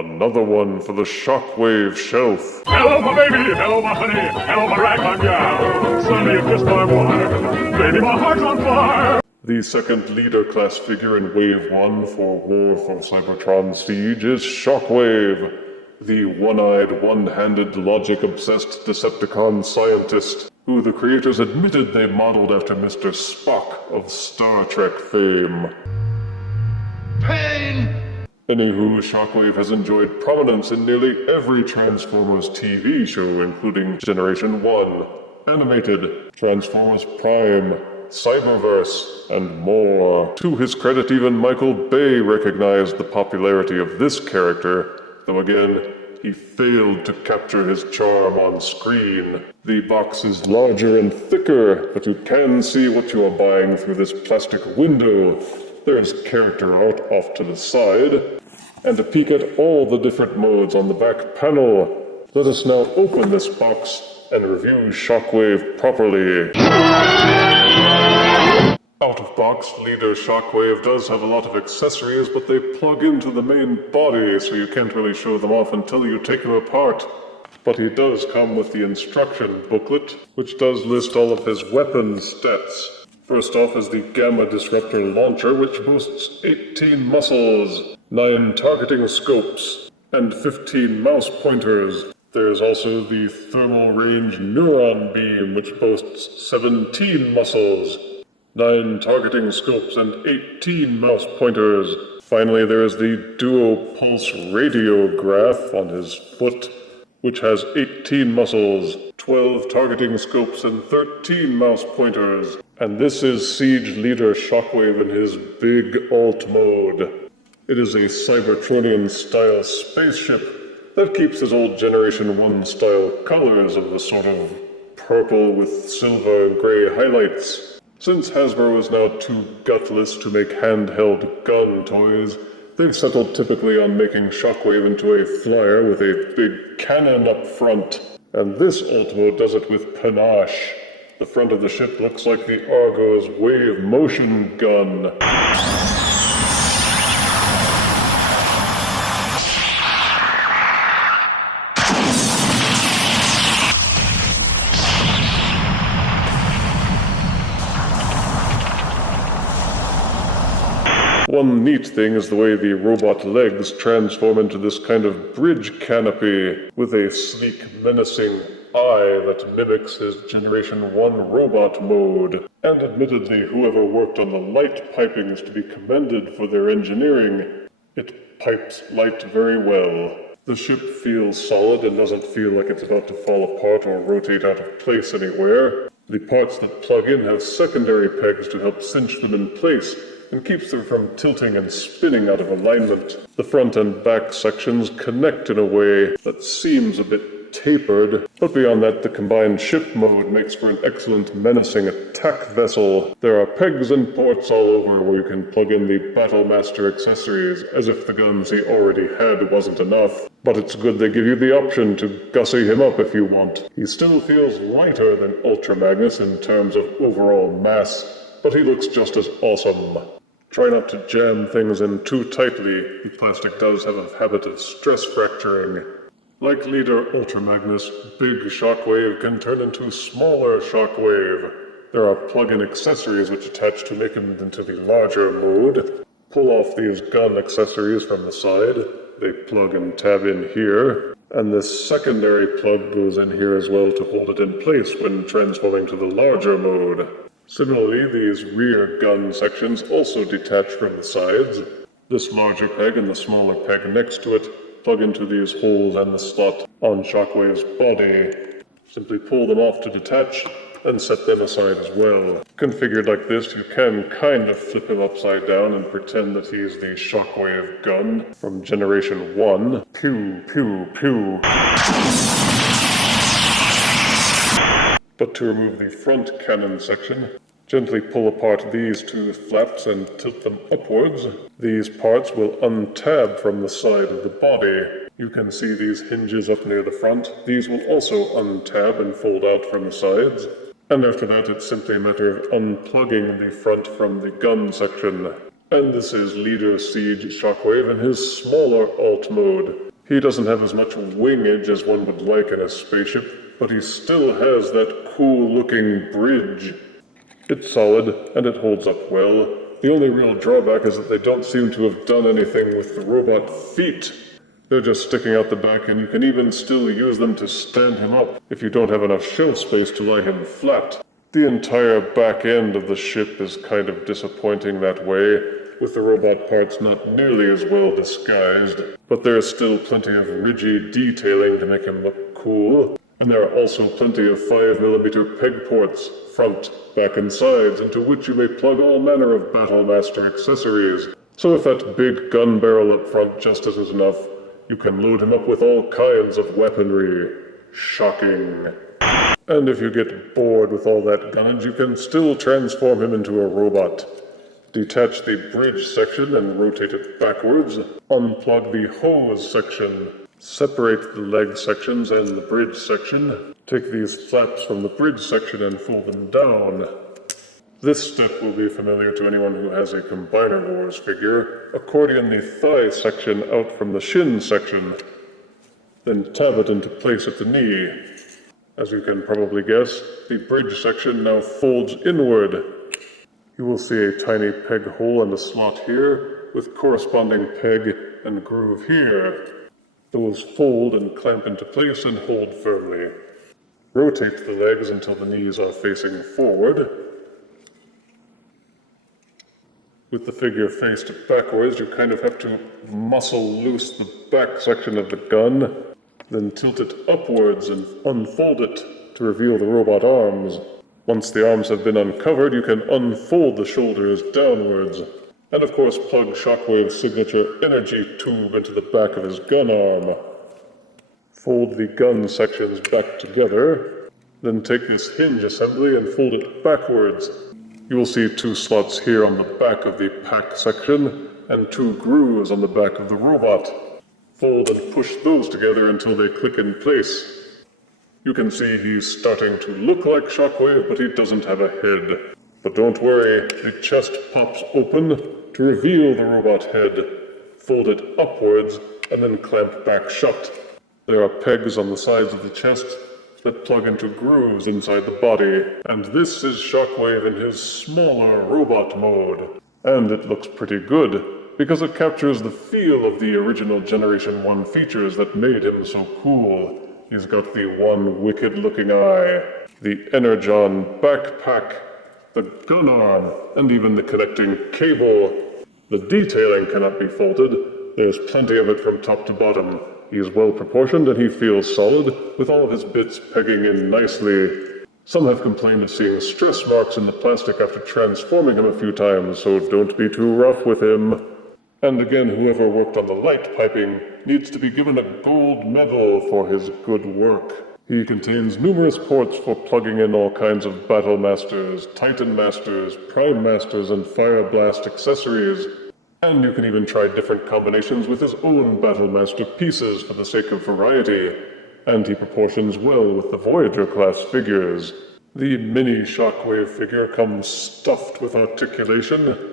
Another one for the Shockwave shelf. Hello, my baby. Hello, my honey. Hello, my ragtime gal. Sonny, you kissed my wife. Baby, my heart's on fire. The second leader class figure in Wave 1 for War for Cybertron Siege is Shockwave, the one-eyed, one-handed, logic-obsessed Decepticon scientist, who the creators admitted they modeled after Mr. Spock of Star Trek fame. Pain! Anywho, Shockwave has enjoyed prominence in nearly every Transformers TV show, including Generation 1, Animated, Transformers Prime, Cyberverse, and more. To his credit, even Michael Bay recognized the popularity of this character, though again, he failed to capture his charm on screen. The box is larger and thicker, but you can see what you are buying through this plastic window. There's character art off to the side, and a peek at all the different modes on the back panel. Let us now open this box and review Shockwave properly. Out of box, Leader Shockwave does have a lot of accessories, but they plug into the main body, so you can't really show them off until you take him apart. But he does come with the instruction booklet, which does list all of his weapon stats. First off is the Gamma Disruptor Launcher, which boasts 18 muscles, 9 targeting scopes, and 15 mouse pointers. There's also the Thermal Range Neuron Beam, which boasts 17 muscles, 9 targeting scopes, and 18 mouse pointers. Finally, there is the Duo Pulse Radiograph on his foot, which has 18 muscles, 12 targeting scopes, and 13 mouse pointers. And this is Siege Leader Shockwave in his big alt mode. It is a Cybertronian-style spaceship that keeps his old Generation 1 style colors of the sort of purple with silver and gray highlights. Since Hasbro is now too gutless to make handheld gun toys, they've settled typically on making Shockwave into a flyer with a big cannon up front. And this alt mode does it with panache. The front of the ship looks like the Argo's wave motion gun. One neat thing is the way the robot legs transform into this kind of bridge canopy with a sleek, menacing eye that mimics his Generation 1 robot mode. And admittedly, whoever worked on the light piping is to be commended for their engineering. It pipes light very well. The ship feels solid and doesn't feel like it's about to fall apart or rotate out of place anywhere. The parts that plug in have secondary pegs to help cinch them in place and keeps them from tilting and spinning out of alignment. The front and back sections connect in a way that seems a bit tapered, but beyond that, the combined ship mode makes for an excellent menacing attack vessel. There are pegs and ports all over where you can plug in the BattleMaster accessories, as if the guns he already had wasn't enough. But it's good they give you the option to gussy him up if you want. He still feels lighter than Ultra Magnus in terms of overall mass, but he looks just as awesome. Try not to jam things in too tightly. The plastic does have a habit of stress fracturing. Like Leader Ultra Magnus, Big Shockwave can turn into Smaller Shockwave. There are plug-in accessories which attach to make him into the larger mode. Pull off these gun accessories from the side. They plug and tab in here. And this secondary plug goes in here as well to hold it in place when transforming to the larger mode. Similarly, these rear gun sections also detach from the sides. This larger peg and the smaller peg next to it plug into these holes and the slot on Shockwave's body. Simply pull them off to detach, and set them aside as well. Configured like this, you can kind of flip him upside down and pretend that he's the Shockwave gun from Generation 1. Pew, pew, pew. But to remove the front cannon section, gently pull apart these two flaps and tilt them upwards. These parts will untab from the side of the body. You can see these hinges up near the front. These will also untab and fold out from the sides. And after that, it's simply a matter of unplugging the front from the gun section. And this is Leader Siege Shockwave in his smaller alt mode. He doesn't have as much wingage as one would like in a spaceship, but he still has that cool-looking bridge. It's solid, and it holds up well. The only real drawback is that they don't seem to have done anything with the robot feet. They're just sticking out the back, and you can even still use them to stand him up if you don't have enough shelf space to lie him flat. The entire back end of the ship is kind of disappointing that way, with the robot parts not nearly as well disguised, but there's still plenty of rigid detailing to make him look cool, and there are also plenty of 5mm peg ports, front, back, and sides, into which you may plug all manner of BattleMaster accessories. So if that big gun barrel up front just isn't enough, you can load him up with all kinds of weaponry. Shocking. And if you get bored with all that gunnage, you can still transform him into a robot. Detach the bridge section and rotate it backwards. Unplug the hose section. Separate the leg sections and the bridge section. Take these flaps from the bridge section and fold them down. This step will be familiar to anyone who has a Combiner Wars figure. Accordion the thigh section out from the shin section. Then tab it into place at the knee. As you can probably guess, the bridge section now folds inward. You will see a tiny peg hole and a slot here, with corresponding peg and groove here. Those fold and clamp into place and hold firmly. Rotate the legs until the knees are facing forward. With the figure faced backwards, you kind of have to muscle loose the back section of the gun, then tilt it upwards and unfold it to reveal the robot arms. Once the arms have been uncovered, you can unfold the shoulders downwards. And of course plug Shockwave's signature energy tube into the back of his gun arm. Fold the gun sections back together, then take this hinge assembly and fold it backwards. You will see 2 slots here on the back of the pack section, and 2 grooves on the back of the robot. Fold and push those together until they click in place. You can see he's starting to look like Shockwave, but he doesn't have a head. But don't worry, the chest pops open to reveal the robot head. Fold it upwards, and then clamp back shut. There are pegs on the sides of the chest that plug into grooves inside the body. And this is Shockwave in his smaller robot mode. And it looks pretty good, because it captures the feel of the original Generation 1 features that made him so cool. He's got the one wicked-looking eye, the Energon backpack, the gun arm, and even the connecting cable. The detailing cannot be faulted. There's plenty of it from top to bottom. He's well proportioned and he feels solid, with all of his bits pegging in nicely. Some have complained of seeing stress marks in the plastic after transforming him a few times, so don't be too rough with him. And again, whoever worked on the light piping needs to be given a gold medal for his good work. He contains numerous ports for plugging in all kinds of BattleMasters, Titan Masters, Prime Masters, and Fire Blast accessories. And you can even try different combinations with his own BattleMaster pieces for the sake of variety. And he proportions well with the Voyager-class figures. The mini Shockwave figure comes stuffed with articulation.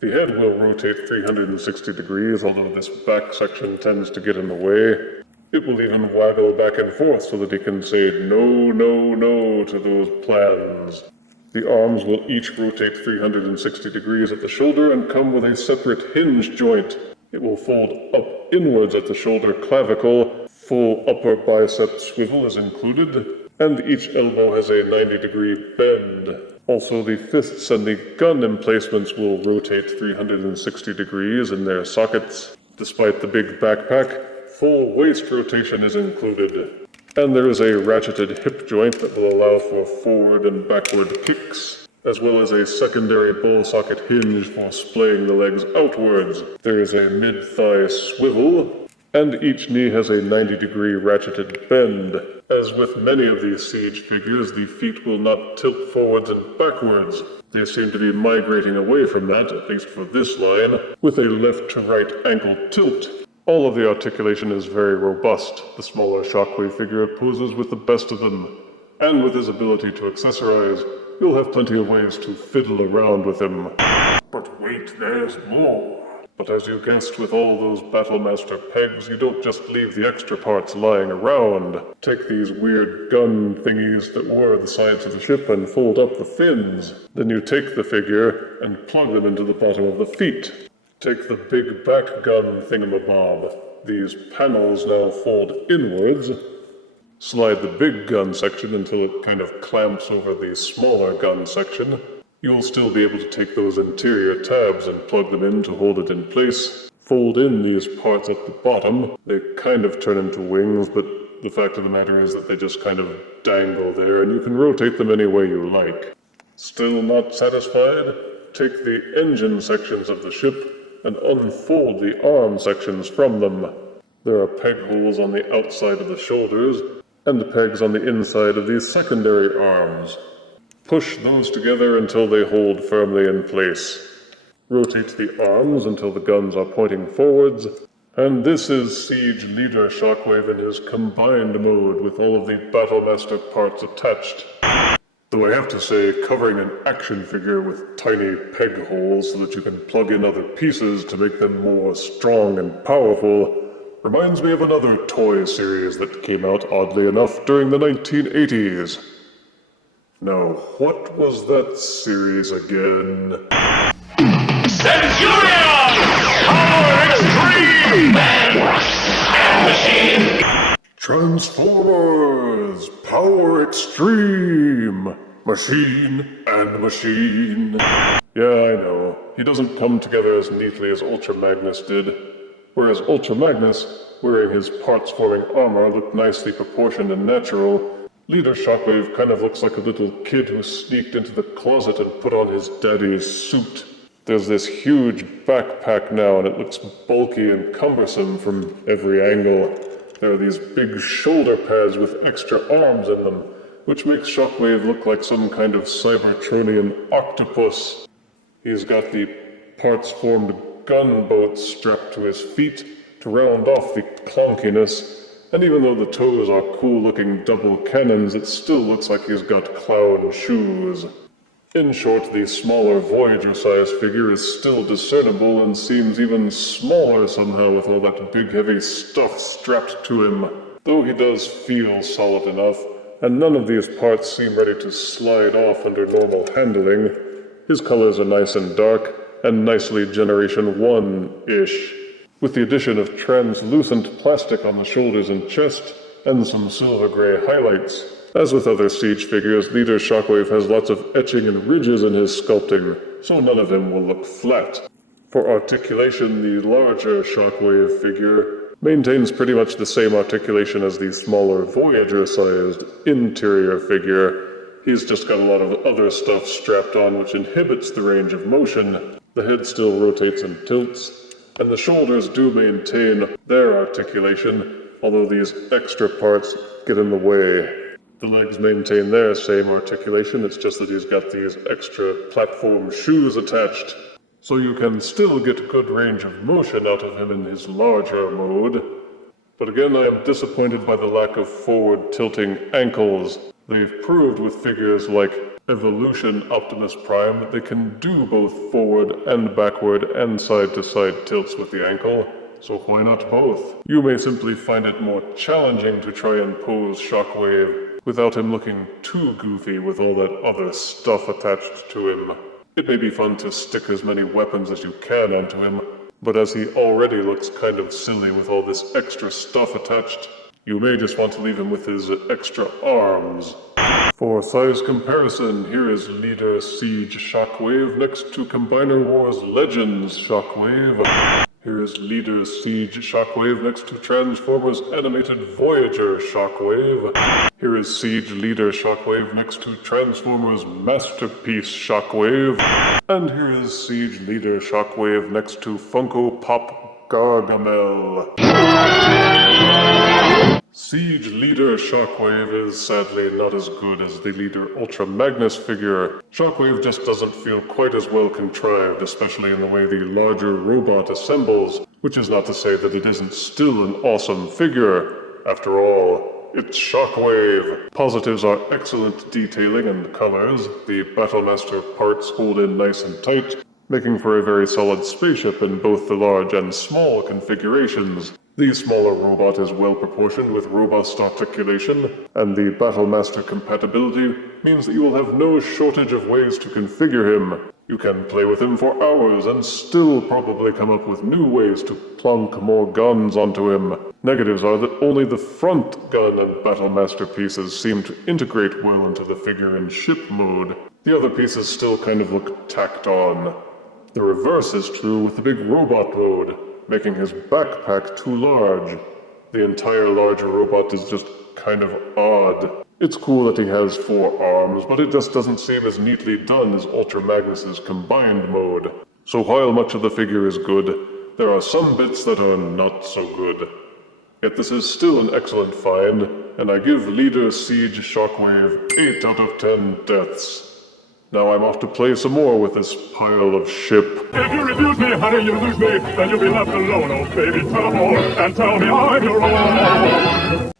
The head will rotate 360 degrees, although this back section tends to get in the way. It will even waggle back and forth so that he can say no, no, no to those plans. The arms will each rotate 360 degrees at the shoulder and come with a separate hinge joint. It will fold up inwards at the shoulder clavicle, full upper bicep swivel is included, and each elbow has a 90-degree bend. Also, the fists and the gun emplacements will rotate 360 degrees in their sockets. Despite the big backpack, full waist rotation is included. And there is a ratcheted hip joint that will allow for forward and backward kicks, as well as a secondary ball socket hinge for splaying the legs outwards. There is a mid-thigh swivel, and each knee has a 90-degree ratcheted bend. As with many of these Siege figures, the feet will not tilt forwards and backwards. They seem to be migrating away from that, at least for this line, with a left-to-right ankle tilt. All of the articulation is very robust. The smaller Shockwave figure poses with the best of them. And with his ability to accessorize, you'll have plenty of ways to fiddle around with him. But wait, there's more. But as you guessed, with all those BattleMaster pegs, you don't just leave the extra parts lying around. Take these weird gun thingies that were the sides of the ship and fold up the fins. Then you take the figure and plug them into the bottom of the feet. Take the big back gun thingamabob. These panels now fold inwards. Slide the big gun section until it kind of clamps over the smaller gun section. You'll still be able to take those interior tabs and plug them in to hold it in place. Fold in these parts at the bottom. They kind of turn into wings, but the fact of the matter is that they just kind of dangle there, and you can rotate them any way you like. Still not satisfied? Take the engine sections of the ship and unfold the arm sections from them. There are peg holes on the outside of the shoulders, and the pegs on the inside of these secondary arms. Push those together until they hold firmly in place. Rotate the arms until the guns are pointing forwards. And this is Siege Leader Shockwave in his combined mode with all of the BattleMaster parts attached. Though I have to say, covering an action figure with tiny peg holes so that you can plug in other pieces to make them more strong and powerful reminds me of another toy series that came out, oddly enough, during the 1980s. Now, what was that series again? Centurion! Power Extreme! And Machine! Transformers! Power Extreme! Machine and Machine. Yeah, I know. He doesn't come together as neatly as Ultra Magnus did. Whereas Ultra Magnus, wearing his parts-forming armor, looked nicely proportioned and natural, Leader Shockwave kind of looks like a little kid who sneaked into the closet and put on his daddy's suit. There's this huge backpack now, and it looks bulky and cumbersome from every angle. There are these big shoulder pads with extra arms in them, which makes Shockwave look like some kind of Cybertronian octopus. He's got the parts-formed gunboat strapped to his feet to round off the clunkiness. And even though the toes are cool-looking double cannons, it still looks like he's got clown shoes. In short, the smaller Voyager-sized figure is still discernible and seems even smaller somehow with all that big heavy stuff strapped to him. Though he does feel solid enough, and none of these parts seem ready to slide off under normal handling. His colors are nice and dark, and nicely Generation 1-ish. With the addition of translucent plastic on the shoulders and chest, and some silver-gray highlights. As with other Siege figures, Leader Shockwave has lots of etching and ridges in his sculpting, so none of him will look flat. For articulation, the larger Shockwave figure maintains pretty much the same articulation as the smaller Voyager-sized interior figure. He's just got a lot of other stuff strapped on which inhibits the range of motion. The head still rotates and tilts, and the shoulders do maintain their articulation, although these extra parts get in the way. The legs maintain their same articulation, it's just that he's got these extra platform shoes attached. So you can still get good range of motion out of him in his larger mode. But again, I am disappointed by the lack of forward tilting ankles. They've proved with figures like Evolution Optimus Prime that they can do both forward and backward and side-to-side tilts with the ankle, so why not both? You may simply find it more challenging to try and pose Shockwave without him looking too goofy with all that other stuff attached to him. It may be fun to stick as many weapons as you can onto him, but as he already looks kind of silly with all this extra stuff attached, you may just want to leave him with his extra arms. For size comparison, here is Leader Siege Shockwave next to Combiner Wars Legends Shockwave. Here is Leader Siege Shockwave next to Transformers Animated Voyager Shockwave. Here is Siege Leader Shockwave next to Transformers Masterpiece Shockwave. And here is Siege Leader Shockwave next to Funko Pop Gargamel. Siege Leader Shockwave is sadly not as good as the Leader Ultra Magnus figure. Shockwave just doesn't feel quite as well contrived, especially in the way the larger robot assembles, which is not to say that it isn't still an awesome figure. After all, it's Shockwave. Positives are excellent detailing and colors, the BattleMaster parts hold in nice and tight, making for a very solid spaceship in both the large and small configurations. The smaller robot is well proportioned with robust articulation, and the BattleMaster compatibility means that you will have no shortage of ways to configure him. You can play with him for hours and still probably come up with new ways to plunk more guns onto him. Negatives are that only the front gun and BattleMaster pieces seem to integrate well into the figure in ship mode. The other pieces still kind of look tacked on. The reverse is true with the big robot mode, making his backpack too large. The entire larger robot is just kind of odd. It's cool that he has 4 arms, but it just doesn't seem as neatly done as Ultra Magnus's combined mode. So while much of the figure is good, there are some bits that are not so good. Yet this is still an excellent find, and I give Leader Siege Shockwave 8 out of 10 deaths. Now I'm off to play some more with this pile of ship. If you refuse me, honey, you lose me. Then you'll be left alone, oh baby. Tell them all and tell me I'm your own.